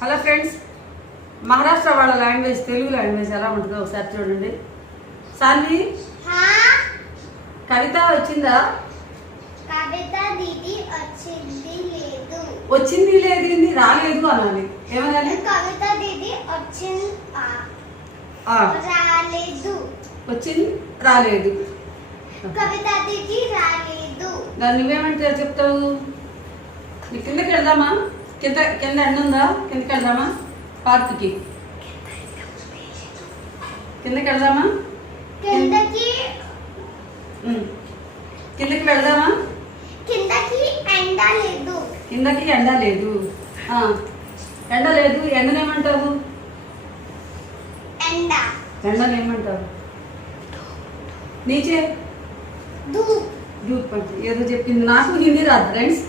Hello friends, Maharashtra వాళ్ళ language Telugu language ఎలా ఉంటుందో ఒకసారి చూడండి. సాన్వి, కవిత వచ్చిందా? కవిత దీది వచ్చింది లేదు. వచ్చింది లేదు, రాలేదు అనాలి. ఏమనాలి? కవిత దీది వచ్చింది రాలేదు. వచ్చింది రాలేదు. కవిత దీది రాలేదు. దాన్ని నువ్వేమంటే చెప్తావు? నీ కిందకి వెళ్దామా? కింద కింద ఎండ ఉందా? కిందకి వెళ్దామా? పార్క్కి కిందకి వెళ్దామా? కిందకి కిందకి వెళ్దామా? కిందకి ఎండ లేదు. కిందకి ఎండ లేదు. ఎండ లేదు. ఎండనేమంటావు? ఎండ. ఎండనేమంటావు? నీచే ధూప్. ధూప్ అంటే ఏదో చెప్పింది. నాకు హిందీ రాదు ఫ్రెండ్స్,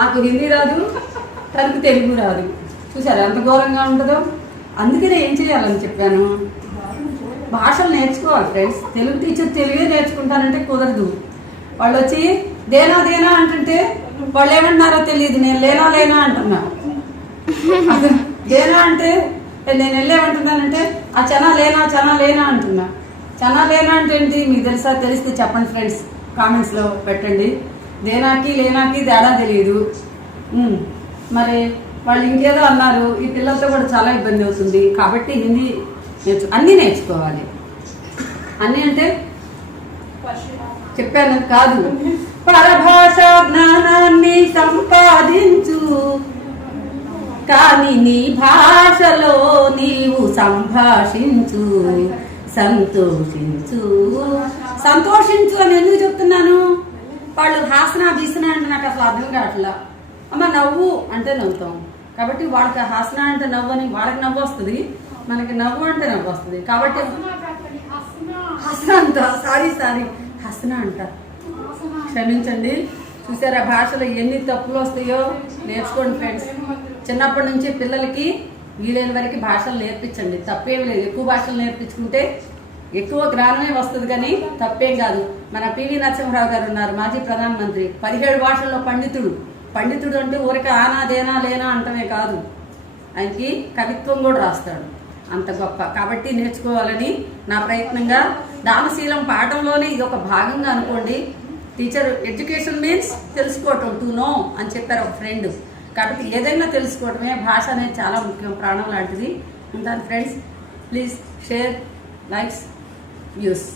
నాకు హిందీ రాదు, తనకు తెలుగు రాదు. చూసారా ఎంత ఘోరంగా ఉంటుందో? అందుకనే ఏం చేయాలని చెప్పాను, భాషలు నేర్చుకోవాలి ఫ్రెండ్స్. తెలుగు టీచర్ తెలుగే నేర్చుకుంటానంటే కుదరదు. వాళ్ళు వచ్చి దేనా దేనా అంటుంటే వాళ్ళు ఏమంటున్నారో తెలియదు. నేను లేనా లేనా అంటున్నా. దేనా అంటే నేను వెళ్ళేమంటున్నానంటే ఆ చనా లేనా అంటున్నా. చనా లేనా అంటే ఏంటి మీకు తెలుసా? తెలిస్తే చెప్పండి ఫ్రెండ్స్, కామెంట్స్లో పెట్టండి. దేనాకి లేనాకి తేడా తెలియదు. మరి వాళ్ళు ఇంకేదో అన్నారు. ఈ పిల్లలతో కూడా చాలా ఇబ్బంది అవుతుంది. కాబట్టి హిందీ అన్నీ నేర్చుకోవాలి. అన్నీ అంటే చెప్పాను కాదు, పరభాష జ్ఞానాన్ని సంపాదించు, కానీ నీ భాషలో నీవు సంభాషించు, సంతోషించు. సంతోషించు అని ఎందుకు చెప్తున్నాను? వాళ్ళు హాసనా బీసనా అంటే నాకు అసలు అర్థం కావట్లా. అమ్మ నవ్వు అంటే నవ్వుతాం, కాబట్టి వాళ్ళకి హాసన అంటే నవ్వు అని వాళ్ళకి నవ్వు వస్తుంది, మనకి నవ్వు అంటే నవ్వు వస్తుంది. కాబట్టి హసన అంట, సారీ హసన అంట, క్షమించండి. చూసారా భాషలో ఎన్ని తప్పులు వస్తాయో? నేర్చుకోండి ఫ్రెండ్స్. చిన్నప్పటి నుంచి పిల్లలకి వీలైన వరకు భాషలు నేర్పించండి, తప్పేమి లేదు. ఎక్కువ భాషలు నేర్పించుకుంటే ఎక్కువ జ్ఞానమే వస్తుంది, కానీ తప్పేం కాదు. మన పివి నరసింహరావు గారు ఉన్నారు, మాజీ ప్రధానమంత్రి. 17 భాషల్లో పండితుడు అంటే ఊరికే ఆనా దేనా లేనా అంటమే కాదు, ఆయనకి కవిత్వం కూడా రాస్తాడు. అంత గొప్ప. కాబట్టి నేర్చుకోవాలని నా ప్రయత్నంగా, దానశీలం పాఠంలోనే ఇది ఒక భాగంగా అనుకోండి. టీచర్ ఎడ్యుకేషన్ మీన్స్ తెలుసుకోవటం, టు నో అని చెప్పారు ఒక ఫ్రెండ్. కాబట్టి ఏదైనా తెలుసుకోవటమే. భాష అనేది చాలా ముఖ్యం, ప్రాణం లాంటిది. ఉంటాను friends. Please share, likes, views.